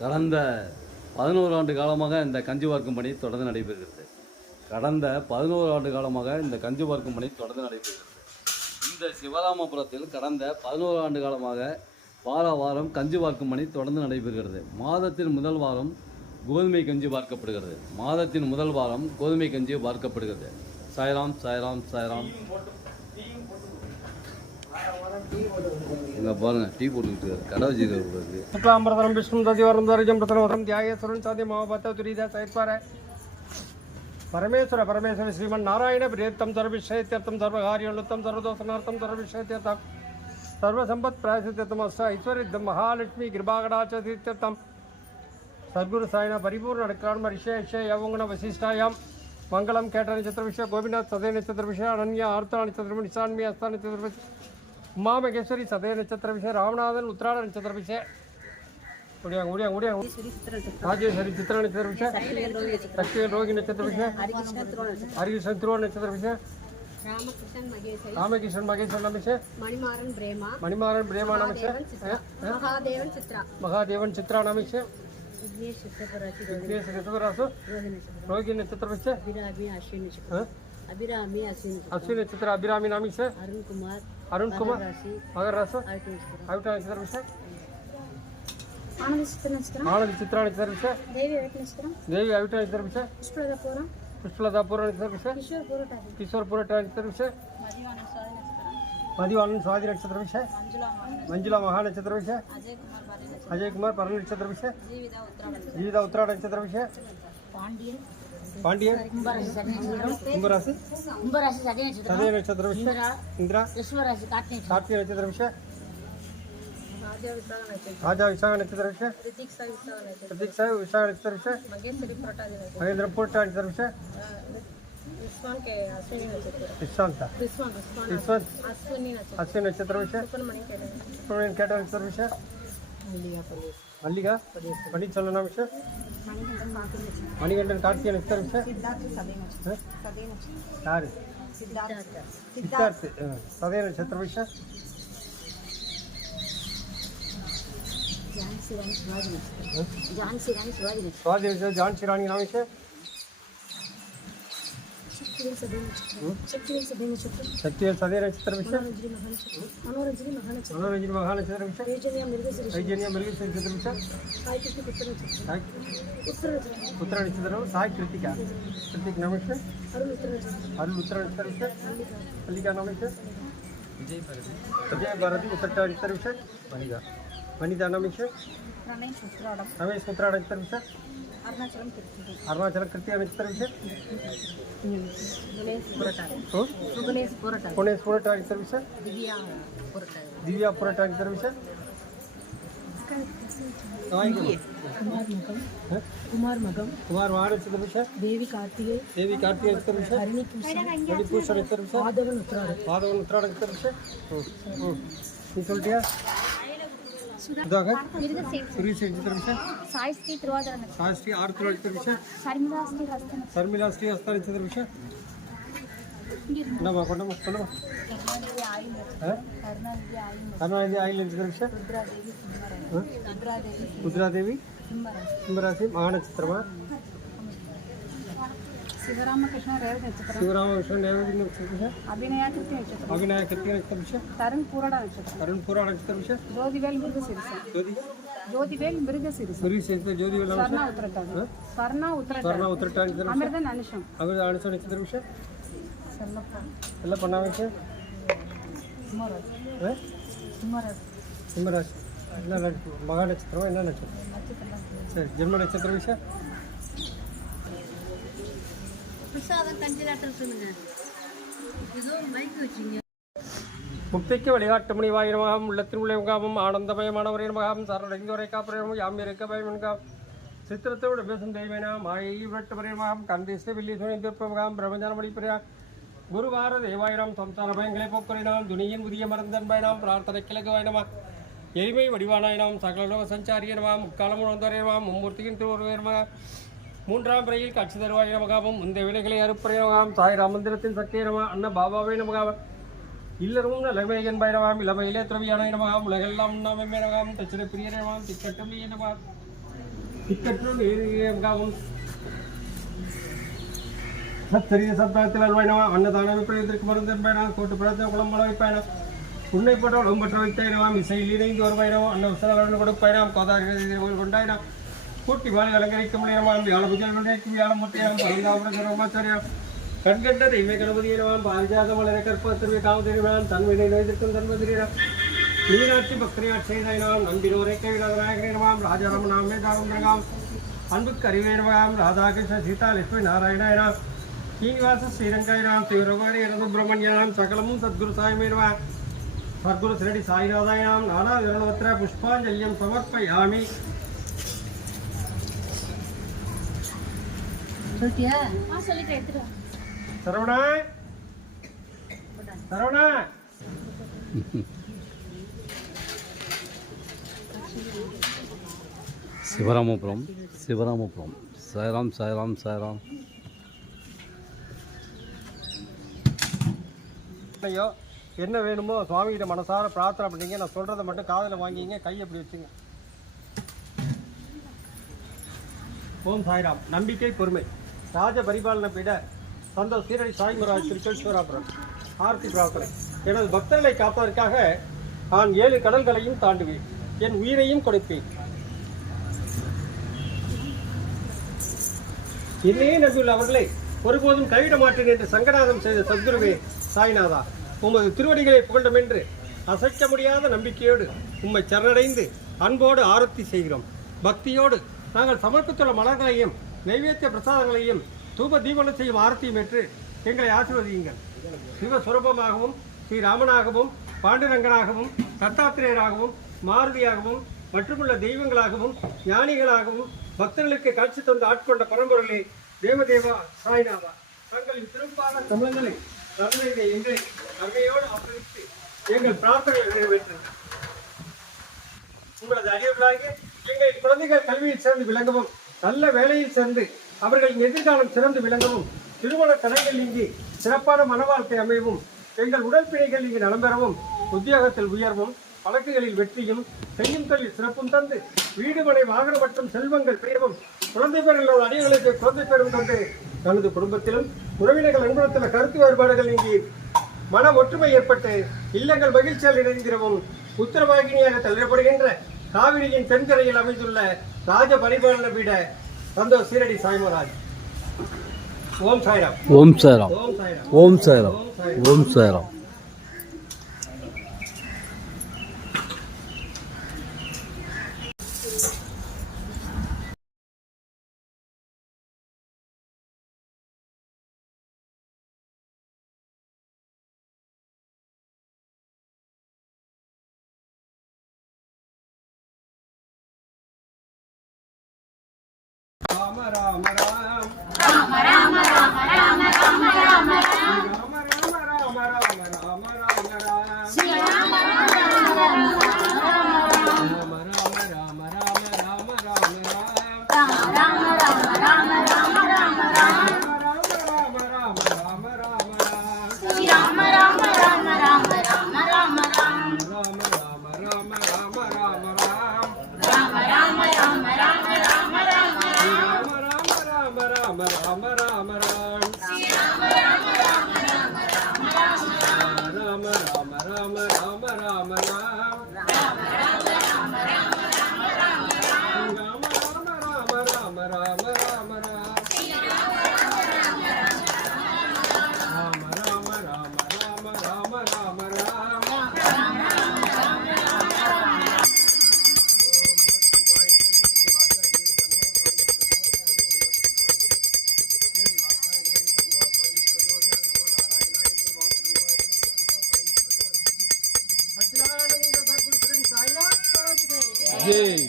கடந்த 11 ஆண்டு காலமாக இந்த கஞ்சி வார்க்கும் பணி தொடர்ந்து நடைபெறுகிறது. கடந்த 11 ஆண்டு காலமாக இந்த கஞ்சி வார்க்கும் பணி தொடர்ந்து நடைபெறுகிறது. இந்த சிவராமபுரத்தில் கடந்த 11 ஆண்டு காலமாக வாரம் கஞ்சி வார்க்கும் பணி தொடர்ந்து நடைபெறுகிறது. மாதத்தின் முதல் வாரம் கோதுமை கஞ்சி பார்க்கப்படுகிறது. மாதத்தின் முதல் வாரம் கோதுமை கஞ்சி பார்க்கப்படுகிறது. சாய்ராம் சாய்ராம் சாய்ராம். இங்கே பாருங்க, டீ போட்டுக்கிட்டு கடை வச்சுக்கிறது. சுக்லாம்பரதரம் விஷ்ணு ததிவரம் தரிஜம் பிரதமரம் தியாகேஸ்வரன் சாதி மகாபத்த துரிதா சயத்வார பரமேஸ்வர பரமேஸ்வர ஸ்ரீமன் நாராயண பிரியத்தம் சர்வவிஷயத்தம் சர்வகாரியோத்தம் சர்வதோஷனார்த்தம் சர்வவிஷயத்தம் சர்வசம்பத் பிராயசித்தம் அஷ்ட ஐஸ்வர்யம் மகாலட்சுமி கிருபாகடாச்சம் சத்குரு சாயினா பரிபூர்ண அடக்கான ரிஷேஷ யவங்குண வசிஷ்டாயாம் மங்களம் கேட்ட நட்சத்திர விஷய கோபிநாத் சதய நட்சத்திர விஷய அனன்யா ஆர்த்தா நட்சத்திரம் நிசான்மி அஸ்தா நட்சத்திர உமாமகேஸ்வரி சதய நட்சத்திர விஷய ராமநாதன் உத்ராட நட்சத்திர விஷய ராஜேஸ்வரி சித்திர நட்சத்திர விஷய சக்திவேல் ரோகி நட்சத்திர விஷய ஹரிகிருஷ்ணன் திருவ நட்சத்திர விஷய ராமகிருஷ்ணன் மகேஸ்வரன் நம மணிமாறன் பிரேமா நம மகாதேவன் சித்ரா நம விக்னேஷ் ரிஷபராசு ரோகி நட்சத்திர விஷய அஸ்வினி நட்சத்திர அபிராமி நாமி से अरुण कुमार मगर राशि अविटा नक्षत्र विषय आनंद चित्रा नक्षत्र विषय देवी अविटा नक्षत्र विषय पुष्पलतापुर नक्षत्र विषय किशोर पुरट नक्षत्र विषय मधुवानंद स्वाति नक्षत्र विषय मंजुला महा नक्षत्र विषय अजय कुमार पर नक्षत्र विषय जीविता उत्तरायण नक्षत्र विषय पांड्यन कुंभराशि सदय नक्षत्र विषय इंद्रा कार्तिक नक्षत्र विषय राजा विशाख नक्षत्र विषय प्रतीक साहब विशाख नक्षत्र विषय महेंद्र पुरटा नक्षत्र विषय अश्विन नक्षत्र विषय केटा नक्षत्र विषय मल्लिका पंडित चलना विषय मणिकंठन कार्तिक नक्षत्र विषय सिद्धार्थ सदय नक्षत्र विषय स्वाति विषय जानसी रानी नाम विषय शक्तिवेल सदय नक्षत्र विषय मनोरंजनी महा नक्षत्र विषय ऐजन्या मृगेश नक्षत्र विषय उत्तरा नक्षत्र साई कृतिक नाम विषय अरुण उत्तरा नक्षत्र विषय मल्लिका नाम विषय विजय भारती उत्तरा नक्षत्र विषय वनिता नाम विषय रमेश उत्तरा नक्षत्र विषय अरुणाचल कृत्या नक्षत्र विषय पुणेश पुरटा नक्षत्र विषय दिव्या पुरटा नक्षत्र विषय कुमार महा नक्षत्र विषय देवी कार्तिक नक्षत्र विषय हरिभूषण नक्षत्र विषय माधवन उत्तरायण नक्षत्र विषय சொல்லிட்டியா सुधाकर सूर्य नक्षत्र विषय सायश्री आरती नक्षत्र विषय शर्मिला श्री हस्त नक्षत्र विषय करुणानिधि आयल नक्षत्र विषय रुद्रादेवी सिंहराशि महानक्षत्रमा शिवरामकृष्ण रेवती नक्षत्र विषय अभिनय कृत्य नक्षत्र विषय तरुण पुराण नक्षत्र विषय ज्योतिवेल मृगशीर्ष ज्योतिवेल स्वर्ण उत्तरायण अमृत अनुषम नक्षत्र विषय पन्ना विषय सिंहराशि महा नक्षत्र नक्षत्र जन्म नक्षत्र विषय முக்திக்கு வழிகாட்டு மணிவாய் நமகம் உள்ளத்தின் உள்ள முகாமும் ஆனந்தமயமானவரே நமகம் சரடைந்தோரை காப்புரையும் யாமியரைக்க பயமன்காம் சித்திரத்தோடு பேசும் தெய்வனா மாயை விரட்டுவரே மகம் கந்தேச வெள்ளி துணிந்திருப்ப முகாம் பிரபஞ்சன மணிப்பிரியா குருவார தேவாயிரம் சம்சார பயங்களை போக்குறையினாம் துணியின் புதிய மருந்தன் பயனாம் பிரார்த்தனை கிழக்கு வாயினமா எளிமை வடிவானாயினாம் சகலோக சஞ்சாரியனமாம் முக்காலம் உணர்ந்தவரேமாம் மும்மூர்த்தியின் திருவுருவமா மூன்றாம் பிறையில் காட்சி தருவாய் நமகாவும் இந்த விலைகளை அறுப்பறை நமகாம் சாய் ராமந்திரத்தின் சக்தியை நம அண்ண பாபாவை நமகாவ இல்லரும் நிலைமையன் பைரவாம் இளமையிலே துறவியான நமகாம் உலகெல்லாம் உண்ணாமை மேனகாம் தச்சிர பிரியனமாம் திக்கட்டும் நீனமாம் திக்கற்றும் நீரியாகவும் சச்சரிய சப்தத்தில் அல்வாயினவா அன்னதானம் இப்படியதற்கு மருந்தன் பயணம் கூட்டு பிறந்த குளம்பல வைப்பாயினம் உன்னை போட்ட உடம்பற்ற வைத்தாயினவாம் இசையில் இணைந்து ஒரு பயணம் அன்ன உசலவர்கள் கொடுப்பாயினம் கோதாரிகள் கொண்டாயினம் கூட்டி மாலை அலங்கரிக்க முடியாமல் வியாழபுஜாலும் வியாழமுட்டையாலும் பரந்தாபுரம் கண்கண்ட தெய்வ கணபதியினவாம் பாரிஜாத மலரை கற்பத்திற்கு காமதிரிவான் தன்வினை நோய்திருக்கும் தன்மதிரியம் மீனாட்சி பக்தியாட்சி செய்தாயினாம் நம்பினோரை கைவிடாதநாயகனாம் ராஜாராமநாமே தாவம் அன்புக்கு அறிவேனவாம் ராதாகிருஷ்ண சீதா லட்சுமி நாராயணாயனாம் ஸ்ரீனிவாச ஸ்ரீரங்காயனாம் சிவரகுமாரி சுப்பிரமணியனாம் சகலமும் சத்குரு சாயமேனவா சத்குரு சிரடி சாய்நாதாயனாம் நானா விரணவத்திர புஷ்பாஞ்சல்யம் சமர்ப்பயாமி. சரவணா சரவணா சிவராமபுரம் சிவராமபுரம் சாய்ராம் சாய்ராம் சாய்ராம். ஐயோ என்ன வேணுமோ சுவாமிகிட்ட மனசார பிரார்த்தனை பண்ணீங்க. நான் சொல்கிறத மட்டும் காதில் வாங்கிங்க, கை அப்படி வச்சுங்க. ஓம் சாய்ராம். நம்பிக்கை பொறுமை ராஜ பரிபாலன பீட சந்தோஷ் சீரடி சாய்மராஜ் திருக்கேஸ்வராபுரம் ஆர்த்தி பிரார்த்தனை. எனது பக்தர்களை காப்பதற்காக நான் 7 கடல்களையும் தாண்டுவேன், என் உயிரையும் கொடுப்பேன். என்னையே நம்பியுள்ள அவர்களை ஒருபோதும் கைவிட மாட்டேன் என்று சங்கநாதம் செய்த சத்குருவே சாய்நாதா, உமது திருவடிகளை புகழ்ந்தோம் என்று அசைக்க முடியாத நம்பிக்கையோடு உம்மை சரணடைந்து அன்போடு ஆரத்தி செய்கிறோம். பக்தியோடு நாங்கள் சமர்ப்பித்துள்ள மலர்களையும் நைவேத்திய பிரசாதங்களையும் தூப தீபனம் செய்யும் ஆரத்தியும் ஏற்று எங்களை ஆசீர்வதியுங்கள். சிவஸ்வரூபமாகவும் ஸ்ரீராமனாகவும் பாண்டுரங்கனாகவும் தத்தாத்திரேயராகவும் மாருதியாகவும் மற்றுமுள்ள தெய்வங்களாகவும் ஞானிகளாகவும் பக்தர்களுக்கு காட்சி தந்து ஆட்கொண்ட பரம்பொருளே தேவதேவா சாய்நாதா, தங்களின் திருப்பான தமிழங்களை நன்மையை எங்களை நன்மையோடு ஆசிரித்து எங்கள் பிரார்த்தனைகளை நிறைவேற்றுங்கள். உங்களது அறிவுகளாக எங்கள் குழந்தைகள் கல்வியில் சேர்ந்து விளங்கவும், நல்ல வேலையில் சேர்ந்து அவர்களின் எதிர்காலம் சிறந்து விளங்கவும், திருமண தடைகள் நீங்கி சிறப்பான மன வாழ்க்கை அமையவும், எங்கள் உடல்பிணைகள் இங்கு நலம் பெறவும், உத்தியோகத்தில் உயர்வும் வழக்குகளில் வெற்றியும் செய்யும் தொழில் சிறப்பும் தந்து வீடு மனை வாகனம் மற்றும் செல்வங்கள் பெயரும் குழந்தை பெறும் அடிகளுக்கு குழந்தை பெறும் தந்து தனது குடும்பத்திலும் உறவினர்கள் அனுபவத்தில் கருத்து வேறுபாடுகள் நீங்கி மன ஒற்றுமை ஏற்பட்டு இல்லங்கள் மகிழ்ச்சியால் இணைந்திரவும் உத்தரவாகினியாக தள்ளப்படுகின்ற காவிரியின் தென்கரையில் அமைந்துள்ள ராஜ பரிபாலன பீட சந்தோஷ் சீரடி சாய்மராஜ். ஓம் சாய்ராம். ஓம் சாய்ராம். ஓம் சாய்ராம். ஓம் சாய்ராம். ஓம் Sairam. Rama Rama Ram Rama Rama Rama Rama Rama Rama Ram Rama Rama Rama Rama Rama Rama Ram Sri Rama Rama Rama Rama Rama Rama Rama Rama Rama Rama Rama Rama Rama Rama Rama Rama Rama Sri Rama Rama Rama Rama Rama Rama Ram Rama Rama Rama Rama Rama Ram Rama Rama Rama Rama Rama Rama Rama Rama Ram Sri Rama Rama Rama Rama Rama Rama Rama Rama Rama Rama Ram Rama Rama Rama Rama Rama Rama Ram Rama Rama Rama Rama Rama Ram Sri Rama Rama Rama Rama Rama Rama Rama Rama Ram Jai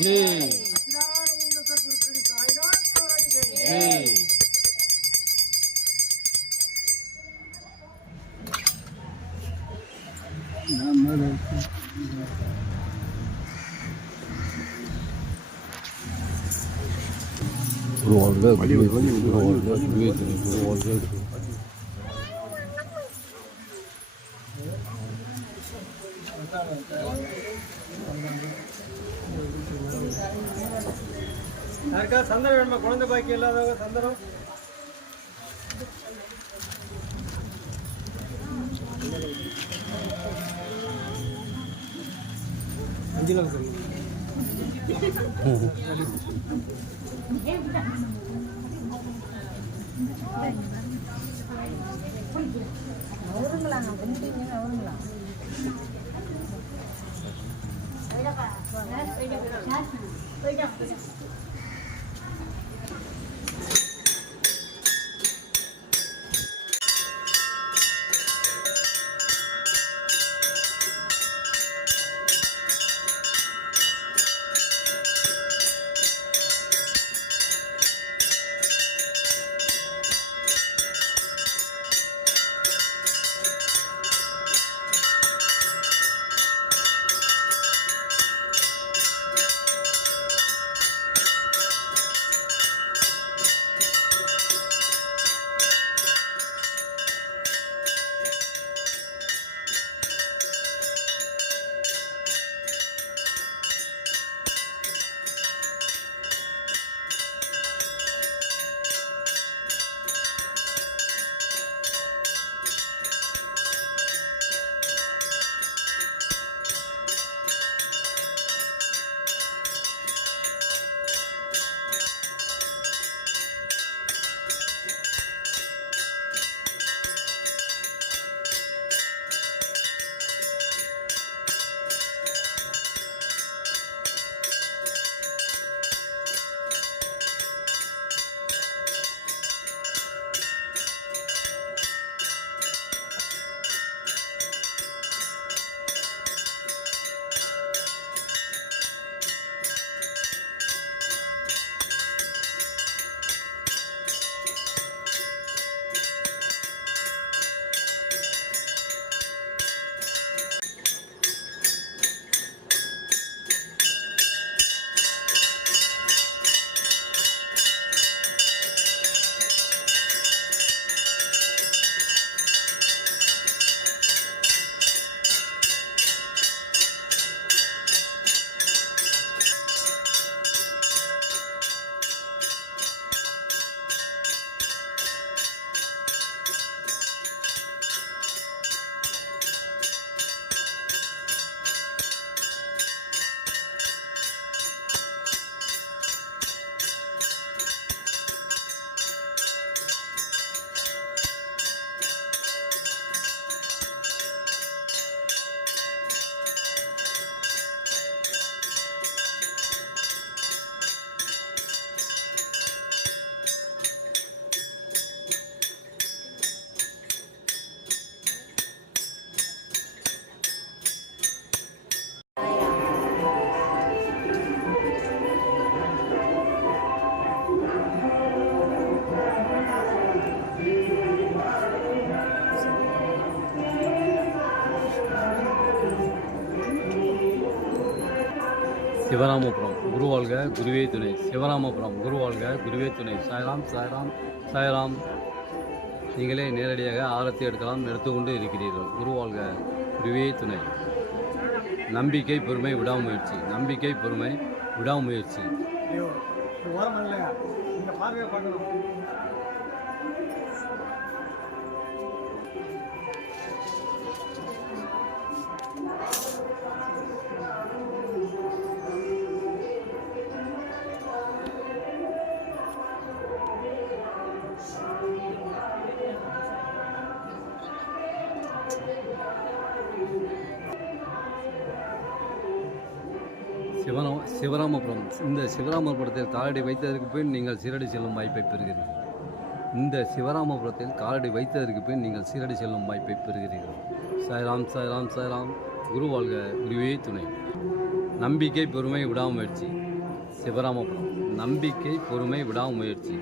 Jai Jai. Guru Olga, Guru Olga, Guru Olga, Guru Olga, Guru Olga. யாருக்கா சந்தனம் வேணுமா? குழந்தை பாக்கி இல்லாதவங்க சந்தனம். அஞ்சில் சொல்லி அவருங்களா அவருங்களா சிவராமபுரம் குருவாழ்க குருவே துணை. சிவராமபுரம் குருவாழ்க குருவே துணை. சாய்ராம் சாய்ராம் சாய்ராம். நீங்களே நேரடியாக ஆரத்தி எடுத்துக்கொண்டு இருக்கிறீர்கள். குருவாழ்க குருவே துணை. நம்பிக்கை பொறுமை விடாமுயற்சி. நம்பிக்கை பொறுமை விடாமுயற்சி. சிவராமபுரம். இந்த சிவராமபுரத்தில் காலடி வைத்ததற்கு பின் நீங்கள் சீரடி செல்லும் வாய்ப்பை பெறுகிறீர்கள். இந்த சிவராமபுரத்தில் காலடி வைத்ததற்கு பின் நீங்கள் சீரடி செல்லும் வாய்ப்பை பெறுகிறீர்கள். சாய்ராம் சாய்ராம் சாய்ராம். குருவாழ்க குருவே துணை. நம்பிக்கை பொறுமை விடாமுயற்சி. சிவராமபுரம். நம்பிக்கை பொறுமை விடாமுயற்சி.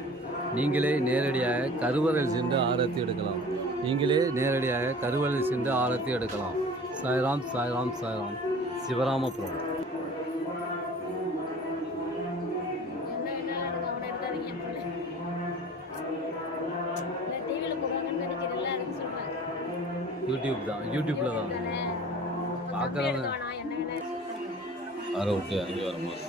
நீங்களே நேரடியாக கருவறையில் சென்று ஆரத்தி எடுக்கலாம். நீங்களே நேரடியாக கருவறையில் சென்று ஆரத்தி எடுக்கலாம். சாய்ராம் சாய்ராம் சாய்ராம். சிவராமபுரம். யூடியூப் தான். யூடியூப்பில் தான் பார்க்குறவங்க ஆற விட்டு இறங்கி வரும்போது.